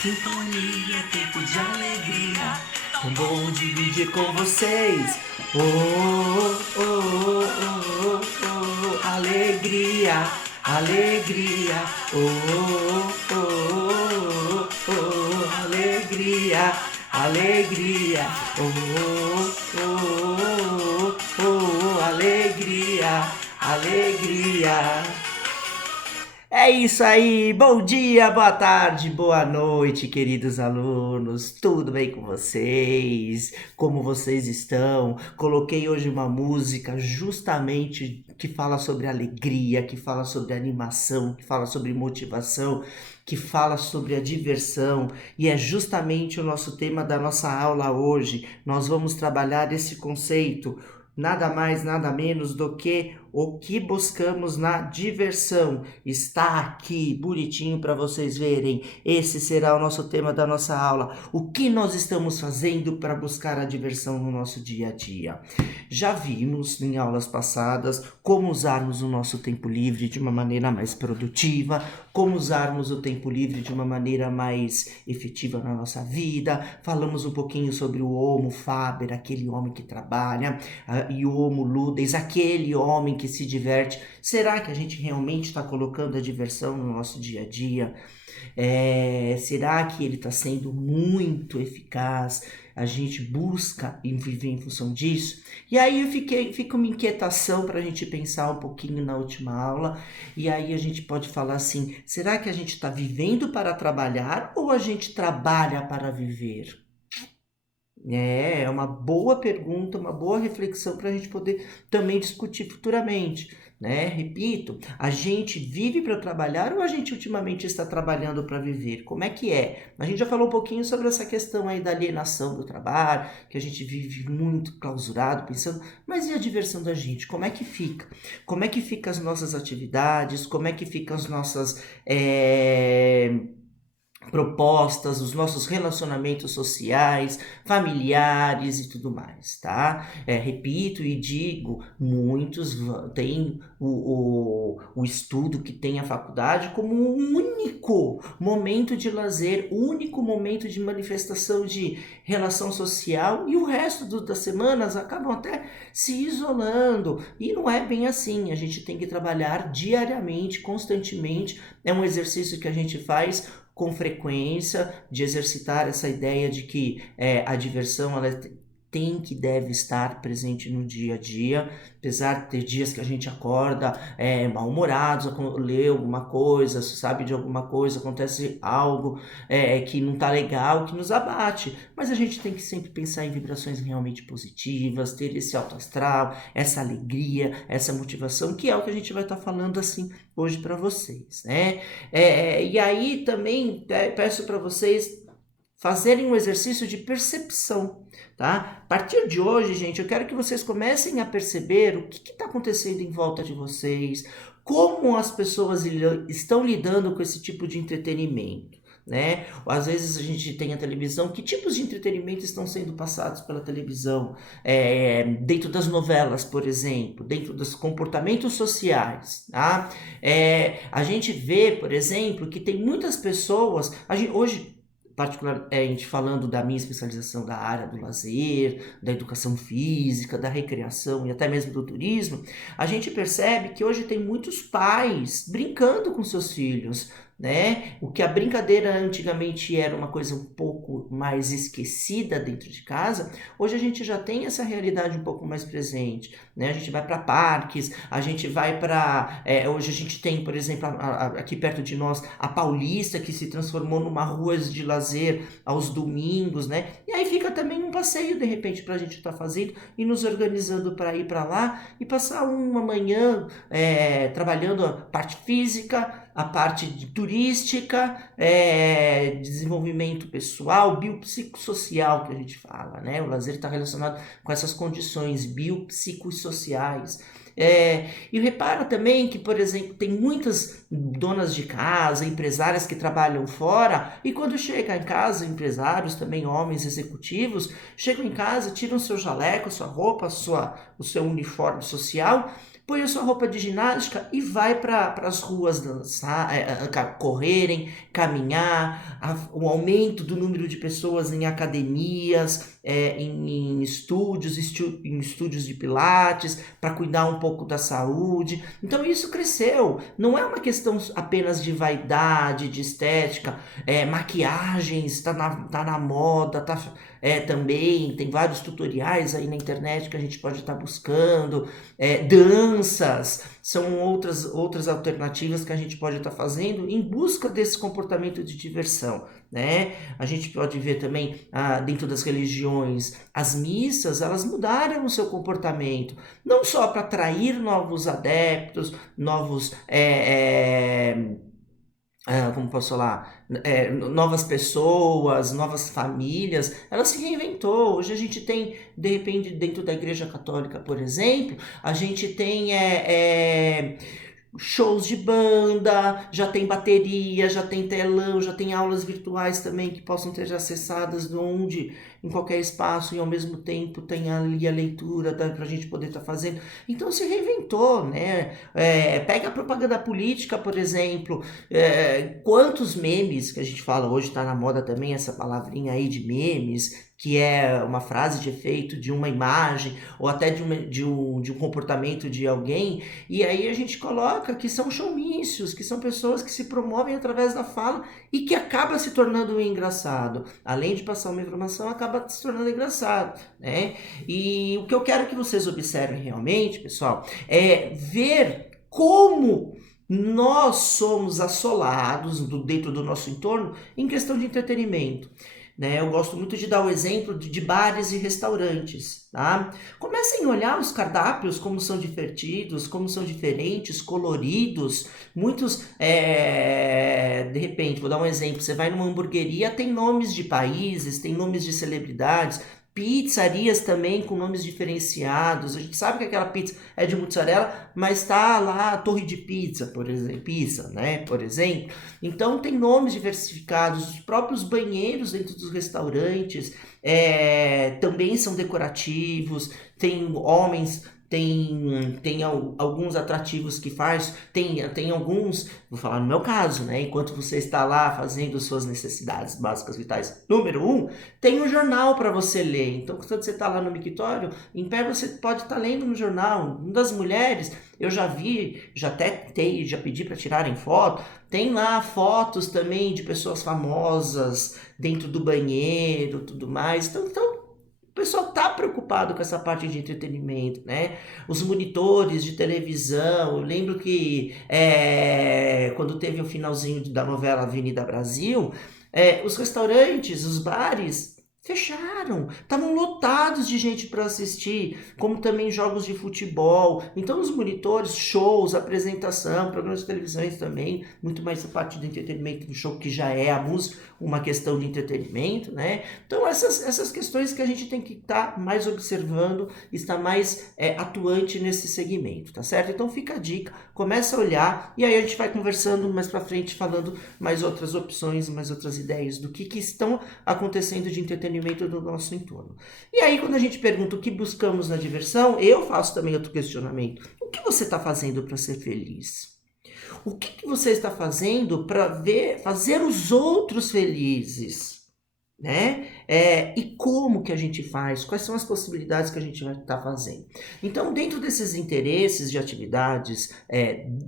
Sintonia, tempo de alegria. Tão bom dividir com vocês. Oh, oh, oh, oh, oh, alegria, alegria. Oh, oh, oh, oh, alegria, alegria. Oh, oh, oh, oh, alegria, alegria. É isso aí, bom dia, boa tarde, boa noite, queridos alunos, tudo bem com vocês? Como vocês estão? Coloquei hoje uma música justamente que fala sobre alegria, que fala sobre animação, que fala sobre motivação, que fala sobre a diversão, e é justamente o nosso tema da nossa aula hoje. Nós vamos trabalhar esse conceito. Nada mais, nada menos do que o que buscamos na diversão. Está aqui bonitinho para vocês verem. Esse será o nosso tema da nossa aula. O que nós estamos fazendo para buscar a diversão no nosso dia a dia? Já vimos em aulas passadas como usarmos o nosso tempo livre de uma maneira mais produtiva, como usarmos o tempo livre de uma maneira mais efetiva na nossa vida. Falamos um pouquinho sobre o Homo Faber, aquele homem que trabalha, e o Homo Ludens, aquele homem que se diverte. Será que a gente realmente está colocando a diversão no nosso dia a dia? Será que ele está sendo muito eficaz? A gente busca viver em função disso? E aí fica uma inquietação para a gente pensar um pouquinho na última aula, e aí a gente pode falar assim, será que a gente está vivendo para trabalhar ou a gente trabalha para viver? É uma boa pergunta, uma boa reflexão para a gente poder também discutir futuramente, né? Repito, a gente vive para trabalhar ou a gente ultimamente está trabalhando para viver? Como é que é? A gente já falou um pouquinho sobre essa questão aí da alienação do trabalho, que a gente vive muito clausurado, pensando, mas e a diversão da gente? Como é que fica? Como é que ficam as nossas atividades? Como é que ficam as nossas propostas, os nossos relacionamentos sociais, familiares e tudo mais, tá? Repito e digo, muitos têm o estudo que tem a faculdade como um único momento de lazer, único momento de manifestação de relação social, e o resto das semanas acabam até se isolando, e não é bem assim. A gente tem que trabalhar diariamente, constantemente, é um exercício que a gente faz com frequência, de exercitar essa ideia de que a diversão ela tem que deve estar presente no dia a dia, apesar de ter dias que a gente acorda mal-humorados, lê alguma coisa, sabe de alguma coisa, acontece algo que não tá legal, que nos abate, mas a gente tem que sempre pensar em vibrações realmente positivas, ter esse alto astral, essa alegria, essa motivação, que é o que a gente vai estar falando assim hoje para vocês, né? E aí também peço para vocês fazerem um exercício de percepção, tá? A partir de hoje, gente, eu quero que vocês comecem a perceber o que está acontecendo em volta de vocês, como as pessoas estão lidando com esse tipo de entretenimento, né? Às vezes a gente tem a televisão, que tipos de entretenimento estão sendo passados pela televisão? Dentro das novelas, por exemplo, dentro dos comportamentos sociais, tá? A gente vê, por exemplo, que tem muitas pessoas, hoje particularmente falando da minha especialização da área do lazer, da educação física, da recreação e até mesmo do turismo, a gente percebe que hoje tem muitos pais brincando com seus filhos, né? O que a brincadeira antigamente era uma coisa um pouco mais esquecida dentro de casa, hoje a gente já tem essa realidade um pouco mais presente, né? A gente vai para parques, a gente vai para... hoje a gente tem, por exemplo, aqui perto de nós, a Paulista, que se transformou numa rua de lazer aos domingos, né? E aí fica também um passeio, de repente, para a gente estar fazendo e nos organizando para ir para lá e passar uma manhã trabalhando a parte física, a parte turística, desenvolvimento pessoal, biopsicossocial que a gente fala, né? O lazer está relacionado com essas condições biopsicossociais. E repara também que, por exemplo, tem muitas donas de casa, empresárias que trabalham fora, e quando chegam em casa, empresários também, homens executivos, chegam em casa, tiram seu jaleco, sua roupa, o seu uniforme social, põe a sua roupa de ginástica e vai para as ruas dançar, correrem, caminhar, o aumento do número de pessoas em academias, em estúdios de pilates, para cuidar um pouco da saúde. Então isso cresceu. Não é uma questão apenas de vaidade, de estética, maquiagens, tá na moda, também tem vários tutoriais aí na internet que a gente pode estar buscando, danças, são outras alternativas que a gente pode estar fazendo em busca desse comportamento de diversão, né? A gente pode ver também, dentro das religiões, as missas, elas mudaram o seu comportamento, não só para atrair novos adeptos, novos, como posso falar, novas pessoas, novas famílias, ela se reinventou. Hoje a gente tem, de repente, dentro da Igreja Católica, por exemplo, a gente tem shows de banda, já tem bateria, já tem telão, já tem aulas virtuais também que possam ser acessadas em qualquer espaço, e ao mesmo tempo tem ali a leitura para a gente poder estar fazendo. Então se reinventou, né? Pega a propaganda política, por exemplo, quantos memes que a gente fala hoje, está na moda também essa palavrinha aí de memes, que é uma frase de efeito de uma imagem, ou até de um comportamento de alguém, e aí a gente coloca que são showmícios, que são pessoas que se promovem através da fala e que acaba se tornando engraçado. Além de passar uma informação, acaba se tornando engraçado, né? E o que eu quero que vocês observem realmente, pessoal, é ver como nós somos assolados dentro do nosso entorno em questão de entretenimento. Né? Eu gosto muito de dar o exemplo de bares e restaurantes, tá? Comecem a olhar os cardápios, como são divertidos, como são diferentes, coloridos. Muitos, de repente, vou dar um exemplo, você vai numa hamburgueria, tem nomes de países, tem nomes de celebridades, pizzarias também com nomes diferenciados. A gente sabe que aquela pizza é de mozzarella, mas tá lá a torre de pizza, por exemplo, por exemplo. Então tem nomes diversificados, os próprios banheiros dentro dos restaurantes também são decorativos, tem homens. Tem alguns atrativos que faz, tem alguns, vou falar no meu caso, né? Enquanto você está lá fazendo suas necessidades básicas vitais, número 1, tem um jornal para você ler. Então, quando você está lá no mictório, em pé você pode estar lendo no jornal. Uma das mulheres, eu já vi, já pedi para tirarem foto. Tem lá fotos também de pessoas famosas dentro do banheiro, tudo mais. Então o pessoal está preocupado com essa parte de entretenimento, né? Os monitores de televisão, eu lembro que quando teve o finalzinho da novela Avenida Brasil, os restaurantes, os bares fecharam, estavam lotados de gente para assistir, como também jogos de futebol. Então os monitores, shows, apresentação, programas de televisão também, muito mais a parte do entretenimento do show, que já é a música uma questão de entretenimento, né? Então essas questões que a gente tem que estar mais observando, estar mais atuante nesse segmento, tá certo? Então fica a dica, começa a olhar e aí a gente vai conversando mais para frente, falando mais outras opções, mais outras ideias do que estão acontecendo de entretenimento do nosso entorno. E aí quando a gente pergunta o que buscamos na diversão, eu faço também outro questionamento. O que você está fazendo para ser feliz? O que você está fazendo para fazer os outros felizes, né? E como que a gente faz? Quais são as possibilidades que a gente vai estar fazendo? Então, dentro desses interesses de atividades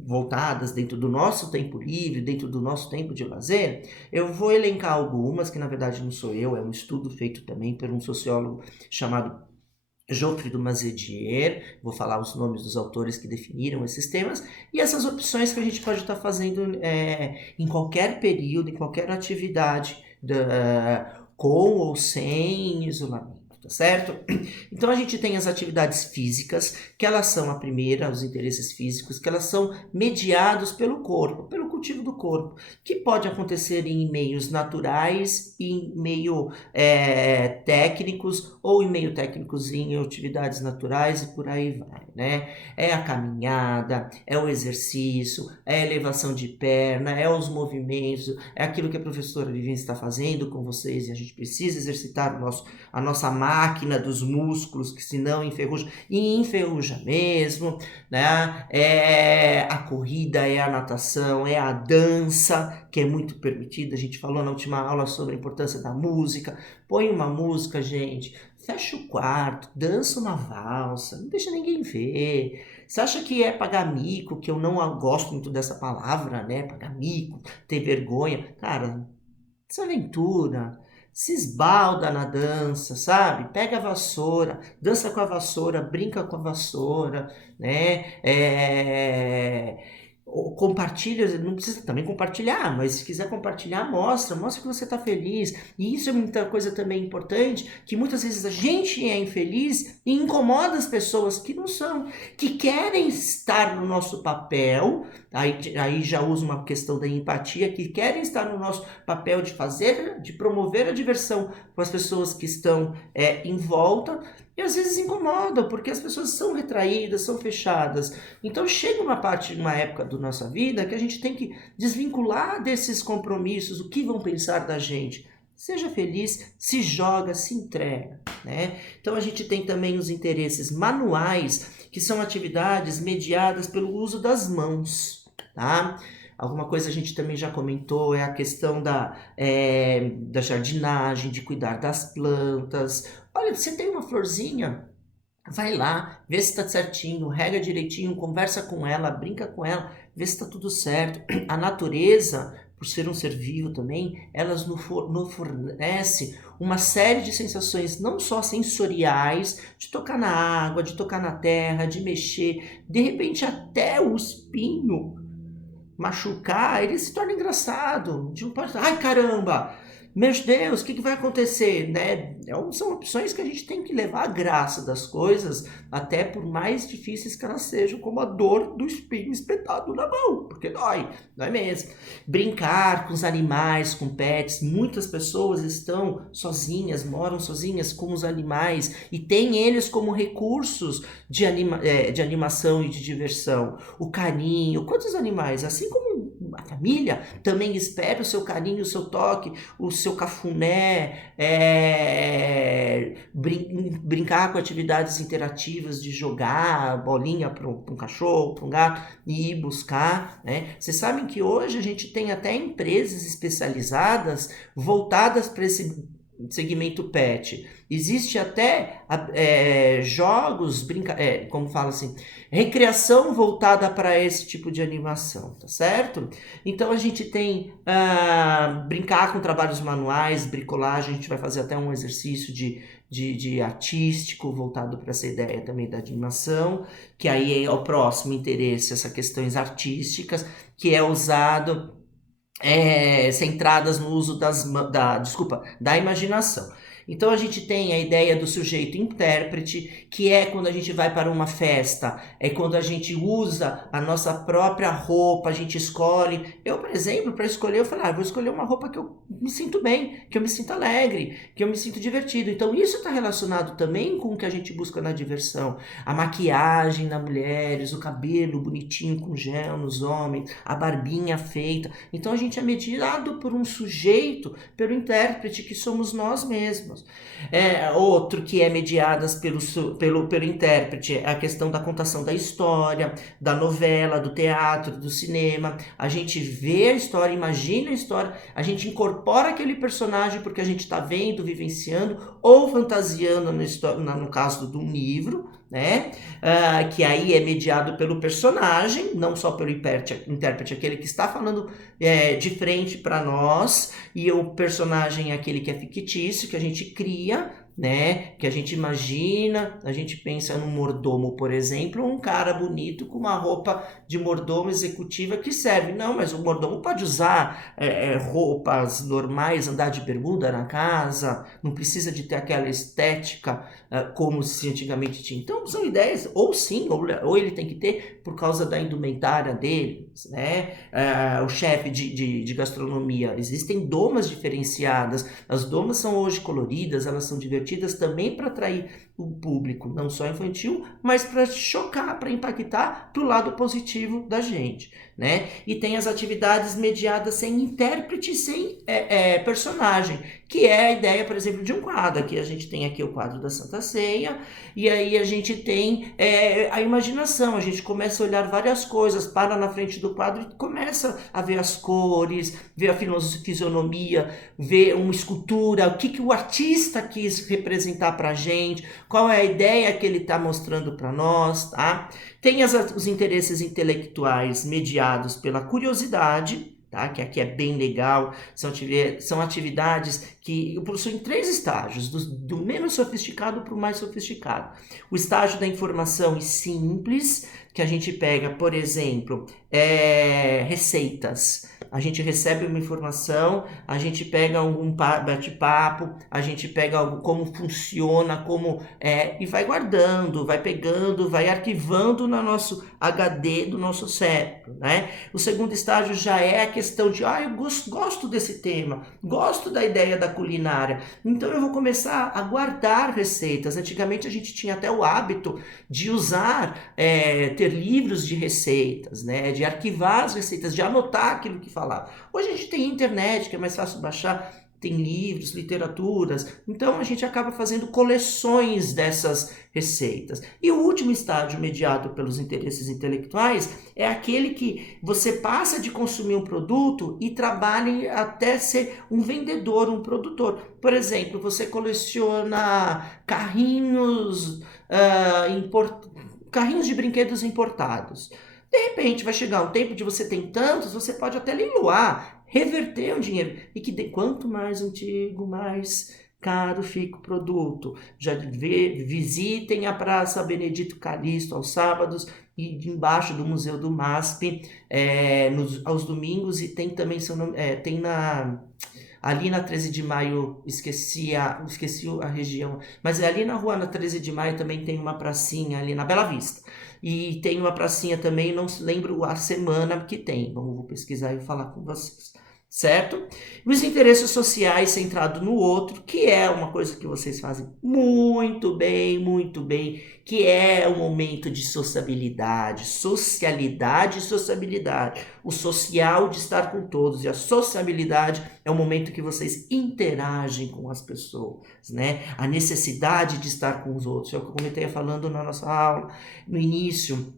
voltadas dentro do nosso tempo livre, dentro do nosso tempo de lazer, eu vou elencar algumas, que na verdade não sou eu, é um estudo feito também por um sociólogo chamado Geoffrey de Mazetier, vou falar os nomes dos autores que definiram esses temas, e essas opções que a gente pode estar fazendo em qualquer período, em qualquer atividade, com ou sem isolamento, tá certo? Então a gente tem as atividades físicas, que elas são a primeira, os interesses físicos, que elas são mediados pelo corpo, pelo motivo do corpo, que pode acontecer em meios naturais, em meio técnicos, ou em meio técnicos em atividades naturais e por aí vai, né? É a caminhada, é o exercício, é a elevação de perna, é os movimentos, é aquilo que a professora Viviane está fazendo com vocês, e a gente precisa exercitar a nossa máquina dos músculos, que senão enferruja, e enferruja mesmo, né? É a corrida, é a natação, é a dança, que é muito permitida. A gente falou na última aula sobre a importância da música. Põe uma música, gente, fecha o quarto, dança uma valsa, não deixa ninguém ver. Você acha que é pagar mico, que eu não gosto muito dessa palavra, né? Pagar mico, ter vergonha. Cara, se aventura, se esbalda na dança, sabe? Pega a vassoura, dança com a vassoura, brinca com a vassoura, né? Compartilha, não precisa também compartilhar, mas se quiser compartilhar, mostra que você está feliz. E isso é muita coisa também importante, que muitas vezes a gente é infeliz e incomoda as pessoas que não são, que querem estar no nosso papel, aí já uso uma questão da empatia, que querem estar no nosso papel de promover a diversão com as pessoas que estão em volta, e às vezes incomodam, porque as pessoas são retraídas, são fechadas. Então chega uma época da nossa vida que a gente tem que desvincular desses compromissos, o que vão pensar da gente. Seja feliz, se joga, se entrega, né? Então a gente tem também os interesses manuais, que são atividades mediadas pelo uso das mãos, tá? Alguma coisa a gente também já comentou, é a questão da jardinagem, de cuidar das plantas. Olha, você tem uma florzinha, vai lá, vê se está certinho, rega direitinho, conversa com ela, brinca com ela, vê se está tudo certo. A natureza, por ser um ser vivo também, elas nos fornece uma série de sensações, não só sensoriais, de tocar na água, de tocar na terra, de mexer, de repente até o espinho machucar, ele se torna engraçado. Ai, caramba! Meu Deus, o que vai acontecer, né? São opções que a gente tem que levar a graça das coisas, até por mais difíceis que elas sejam, como a dor do espinho espetado na mão, porque dói mesmo. Brincar com os animais, com pets. Muitas pessoas estão sozinhas, moram sozinhas com os animais e têm eles como recursos de animação e de diversão. O carinho, quantos animais? Assim como a família também espera o seu carinho, o seu toque, o seu cafuné, brincar com atividades interativas de jogar bolinha para um cachorro, para um gato e ir buscar, né? Vocês sabem que hoje a gente tem até empresas especializadas voltadas para esse segmento pet. Existe até jogos, como fala assim, recreação voltada para esse tipo de animação, tá certo? Então a gente tem brincar com trabalhos manuais, bricolagem, a gente vai fazer até um exercício de artístico voltado para essa ideia também da animação, que aí é o próximo interesse, essas questões artísticas, que é usado centradas no uso da imaginação. Então a gente tem a ideia do sujeito intérprete, que é quando a gente vai para uma festa, é quando a gente usa a nossa própria roupa, a gente escolhe. Eu, por exemplo, para escolher, eu falei, vou escolher uma roupa que eu me sinto bem, que eu me sinto alegre, que eu me sinto divertido. Então isso está relacionado também com o que a gente busca na diversão. A maquiagem nas mulheres, o cabelo bonitinho com gel nos homens, a barbinha feita. Então a gente é mediado por um sujeito, pelo intérprete, que somos nós mesmos. Outro que é mediadas pelo intérprete é a questão da contação da história, da novela, do teatro, do cinema. A gente vê a história, imagina a história, a gente incorpora aquele personagem porque a gente está vendo, vivenciando ou fantasiando no caso de um livro, né? Que aí é mediado pelo personagem, não só pelo intérprete, aquele que está falando de frente para nós, e o personagem é aquele que é fictício, que a gente cria, né? Que a gente imagina, a gente pensa num mordomo, por exemplo, um cara bonito com uma roupa de mordomo executiva que serve. Não, mas o mordomo pode usar roupas normais, andar de bermuda na casa, não precisa de ter aquela estética como se antigamente tinha. Então são ideias, ou sim, ou ele tem que ter por causa da indumentária dele. diferentes, né? O chefe de gastronomia, existem domas diferenciadas, as domas são hoje coloridas, elas são divertidas também para atrair o público, não só infantil, mas para chocar, para impactar para o lado positivo da gente, né? E tem as atividades mediadas sem intérprete, sem personagem, que é a ideia, por exemplo, de um quadro. Aqui a gente tem aqui o quadro da Santa Ceia, e aí a gente tem a imaginação, a gente começa a olhar várias coisas, para na frente do quadro e começa a ver as cores, ver a fisionomia, ver uma escultura, o que o artista quis representar para a gente, qual é a ideia que ele está mostrando para nós, tá? Tem os interesses intelectuais mediados pela curiosidade, tá? Que aqui é bem legal, são atividades que possuem 3 estágios, do menos sofisticado para o mais sofisticado. O estágio da informação simples, que a gente pega, por exemplo, receitas. A gente recebe uma informação, a gente pega algum bate-papo, a gente pega algo, como funciona, e vai guardando, vai pegando, vai arquivando no nosso HD do nosso cérebro, né? O segundo estágio já é a questão de, eu gosto desse tema, gosto da ideia da culinária, então eu vou começar a guardar receitas. Antigamente a gente tinha até o hábito de usar, ter livros de receitas, né? De arquivar as receitas, de anotar aquilo que falava. Hoje a gente tem internet, que é mais fácil baixar, tem livros, literaturas, então a gente acaba fazendo coleções dessas receitas. E o último estágio, mediado pelos interesses intelectuais, é aquele que você passa de consumir um produto e trabalha até ser um vendedor, um produtor. Por exemplo, você coleciona carrinhos, carrinhos de brinquedos importados. De repente vai chegar um tempo de você tem tantos, você pode até leiloar, reverter o dinheiro. E quanto mais antigo, mais caro fica o produto. Já visitem a Praça Benedito Calixto aos sábados e embaixo do Museu do MASP aos domingos, e tem também tem ali na 13 de maio, esqueci a região, mas ali na rua, na 13 de maio, também tem uma pracinha ali na Bela Vista. E tem uma pracinha também, não lembro a semana que tem. Vou pesquisar e falar com vocês. Certo? Os interesses sociais centrados no outro, que é uma coisa que vocês fazem muito bem, que é o momento de socialidade e sociabilidade. O social de estar com todos, e a sociabilidade é o momento que vocês interagem com as pessoas, né? A necessidade de estar com os outros. É o que eu comentei falando na nossa aula, no início.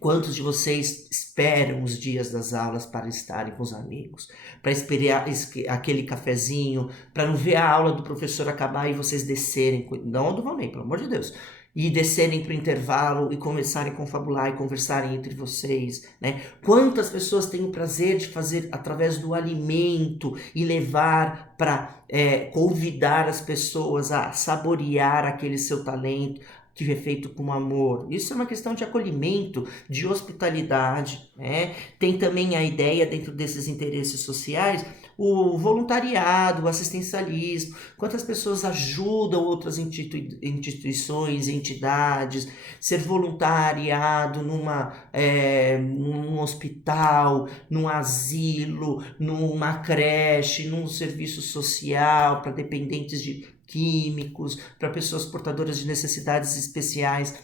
Quantos de vocês esperam os dias das aulas para estarem com os amigos? Para esperar aquele cafezinho, para não ver a aula do professor acabar e vocês descerem, não do Valnei, pelo amor de Deus, e descerem para o intervalo e começarem a confabular e conversarem entre vocês, né? Quantas pessoas têm o prazer de fazer através do alimento e levar para convidar as pessoas a saborear aquele seu talento, que é feito com amor. Isso é uma questão de acolhimento, de hospitalidade, né? Tem também a ideia, dentro desses interesses sociais, o voluntariado, o assistencialismo, quantas pessoas ajudam outras instituições, entidades, ser voluntariado num hospital, num asilo, numa creche, num serviço social para dependentes de químicos, para pessoas portadoras de necessidades especiais.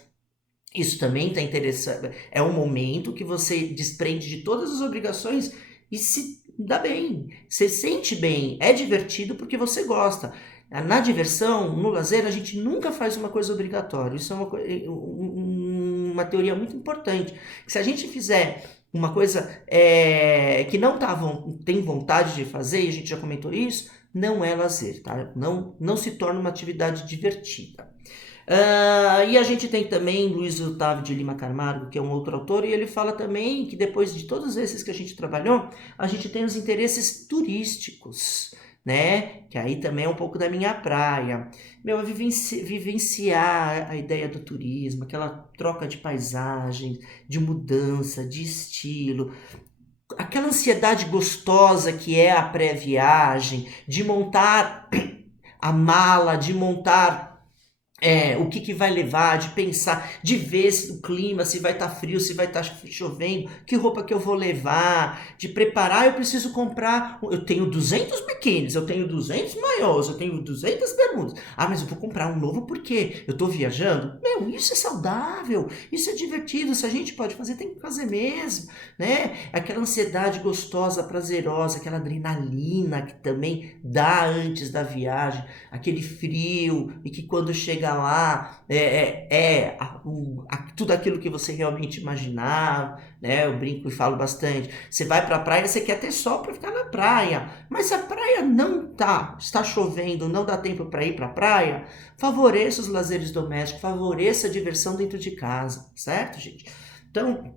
Isso também está interessante. É um momento que você desprende de todas as obrigações e se dá bem, você sente bem, é divertido porque você gosta. Na diversão, no lazer, a gente nunca faz uma coisa obrigatória. Isso é uma teoria muito importante. Se a gente fizer uma coisa que não tem vontade de fazer, e a gente já comentou isso, não é lazer, tá? Não se torna uma atividade divertida. E a gente tem também Luiz Otávio de Lima Camargo, que é um outro autor, e ele fala também que depois de todos esses que a gente trabalhou, a gente tem os interesses turísticos, né? Que aí também é um pouco da minha praia. Vivenciar a ideia do turismo, aquela troca de paisagem, de mudança, de estilo, aquela ansiedade gostosa que é a pré-viagem, de montar a mala, de montar o que que vai levar, de pensar, de ver o clima, se vai estar frio, se vai estar chovendo, que roupa que eu vou levar, de preparar, eu preciso comprar, eu tenho 200 biquínis, eu tenho 200 maiôs, eu tenho 200 bermudas. Ah, mas eu vou comprar um novo porque eu tô viajando? Meu, isso é saudável, isso é divertido, se a gente pode fazer, tem que fazer mesmo, né? Aquela ansiedade gostosa, prazerosa, aquela adrenalina que também dá antes da viagem, aquele frio, e que quando chega lá tudo aquilo que você realmente imaginava, né? Eu brinco e falo bastante. Você vai para a praia, você quer ter sol para ficar na praia, mas se a praia está chovendo, não dá tempo para ir para a praia, favoreça os lazeres domésticos, favoreça a diversão dentro de casa, certo, gente? Então,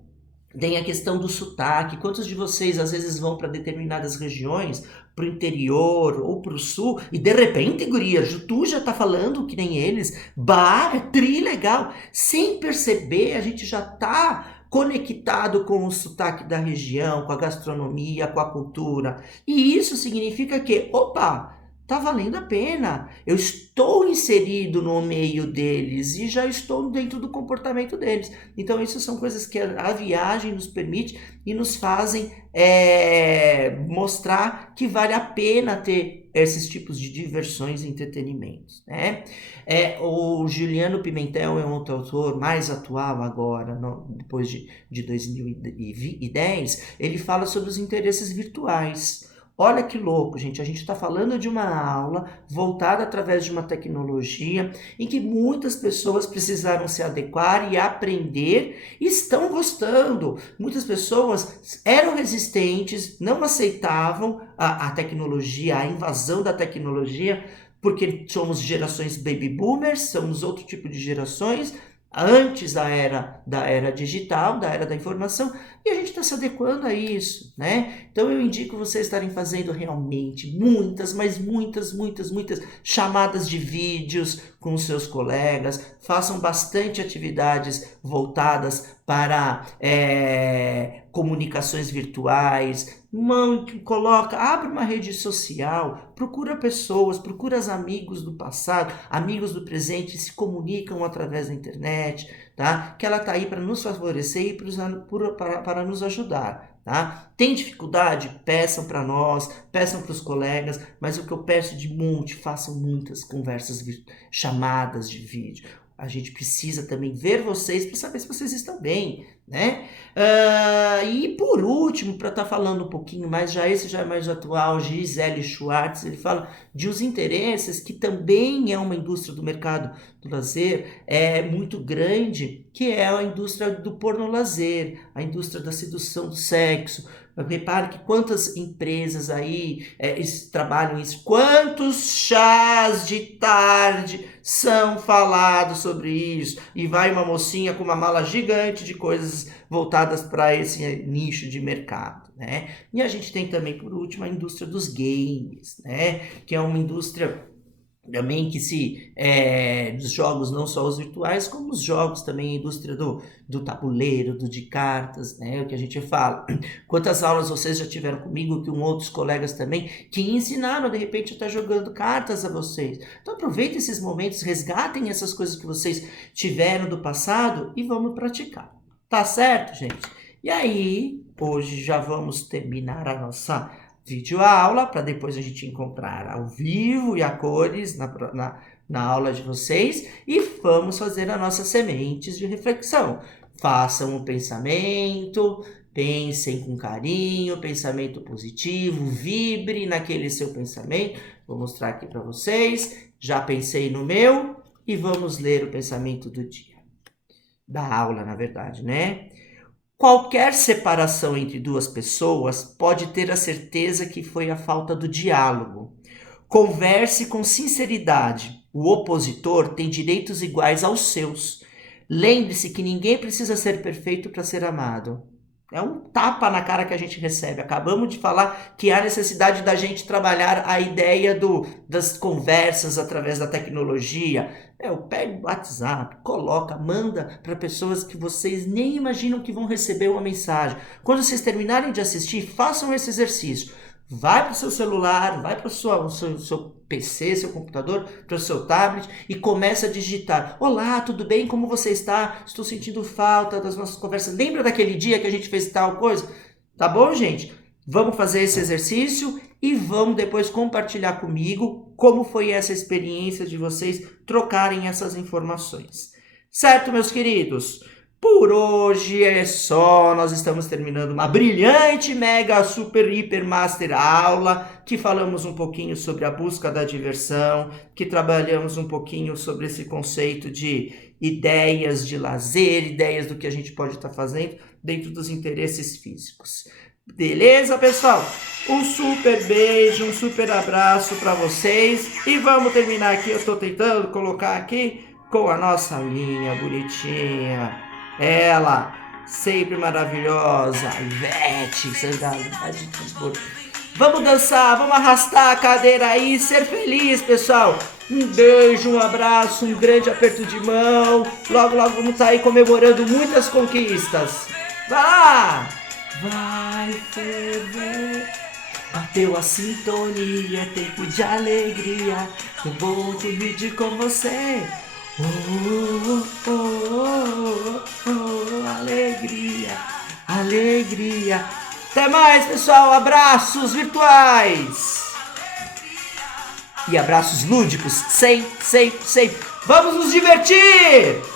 tem a questão do sotaque. Quantos de vocês às vezes vão para determinadas regiões, para o interior ou para o sul, e de repente, guria, tu já tá falando que nem eles? Bah, é tri legal. Sem perceber, a gente já tá conectado com o sotaque da região, com a gastronomia, com a cultura. E isso significa que, opa, tá valendo a pena. Eu estou inserido no meio deles e já estou dentro do comportamento deles. Então, isso são coisas que a viagem nos permite e nos fazem mostrar que vale a pena ter esses tipos de diversões e entretenimentos, né? O Juliano Pimentel é um outro autor mais atual agora, depois de 2010, ele fala sobre os interesses virtuais. Olha que louco, gente. A gente está falando de uma aula voltada através de uma tecnologia em que muitas pessoas precisaram se adequar e aprender e estão gostando. Muitas pessoas eram resistentes, não aceitavam a tecnologia, a invasão da tecnologia, porque somos gerações baby boomers, somos outro tipo de gerações, antes da era digital, da era da informação, e a gente está se adequando a isso, né? Então eu indico vocês estarem fazendo realmente muitas, mas muitas, muitas, muitas chamadas de vídeos com os seus colegas, façam bastante atividades voltadas para comunicações virtuais, abre uma rede social, procura pessoas, procura os amigos do passado, amigos do presente, se comunicam através da internet, tá? Que ela tá aí para nos favorecer e para nos ajudar, tá? Tem dificuldade? Peçam para nós, peçam para os colegas, mas o que eu peço de monte, façam muitas conversas, chamadas de vídeo. A gente precisa também ver vocês para saber se vocês estão bem, né? E por último, para estar falando um pouquinho mais, esse já é mais atual, Gisele Schwartz, ele fala de os interesses, que também é uma indústria do mercado do lazer muito grande, que é a indústria do pornolazer, a indústria da sedução do sexo. Repare que quantas empresas aí trabalham isso, quantos chás de tarde são falados sobre isso, e vai uma mocinha com uma mala gigante de coisas voltadas para esse nicho de mercado, né? E a gente tem também, por último, a indústria dos games, né? Que é uma indústria também que dos jogos, não só os virtuais, como os jogos também, a indústria do tabuleiro, do de cartas, né? O que a gente fala. Quantas aulas vocês já tiveram comigo, com outros colegas também, que ensinaram, de repente, a estar jogando cartas a vocês. Então aproveitem esses momentos, resgatem essas coisas que vocês tiveram do passado e vamos praticar. Tá certo, gente? E aí, hoje já vamos terminar a nossa videoaula, para depois a gente encontrar ao vivo e a cores na aula de vocês, e vamos fazer as nossas sementes de reflexão. Façam um pensamento, pensem com carinho, pensamento positivo, vibre naquele seu pensamento. Vou mostrar aqui para vocês, já pensei no meu, e vamos ler o pensamento do dia. Da aula, na verdade, né? Qualquer separação entre duas pessoas pode ter a certeza que foi a falta do diálogo. Converse com sinceridade. O opositor tem direitos iguais aos seus. Lembre-se que ninguém precisa ser perfeito para ser amado. É um tapa na cara que a gente recebe. Acabamos de falar que há necessidade da gente trabalhar a ideia das conversas através da tecnologia. Pega o WhatsApp, coloca, manda para pessoas que vocês nem imaginam que vão receber uma mensagem. Quando vocês terminarem de assistir, façam esse exercício. vai para o seu celular, vai para o seu PC, seu computador, para o seu tablet e começa a digitar. Olá, tudo bem? Como você está? Estou sentindo falta das nossas conversas. Lembra daquele dia que a gente fez tal coisa? Tá bom, gente? Vamos fazer esse exercício e vamos depois compartilhar comigo como foi essa experiência de vocês trocarem essas informações. Certo, meus queridos? Por hoje é só, nós estamos terminando uma brilhante, mega, super, hiper, master aula, que falamos um pouquinho sobre a busca da diversão, que trabalhamos um pouquinho sobre esse conceito de ideias de lazer, ideias do que a gente pode estar fazendo dentro dos interesses físicos. Beleza, pessoal? Um super beijo, um super abraço para vocês e vamos terminar aqui, eu estou tentando colocar aqui com a nossa linha bonitinha. Ela, sempre maravilhosa, Ivete, vamos dançar, vamos arrastar a cadeira aí, ser feliz, pessoal. Um beijo, um abraço, um grande aperto de mão. Logo, logo vamos estar aí comemorando muitas conquistas. Vai lá! Vai ferver. Bateu a sintonia, é tempo de alegria. Tô bom dividir com você. Alegria, alegria. Até mais, pessoal. Abraços virtuais. E abraços lúdicos. Sempre, sempre, sempre. Vamos nos divertir!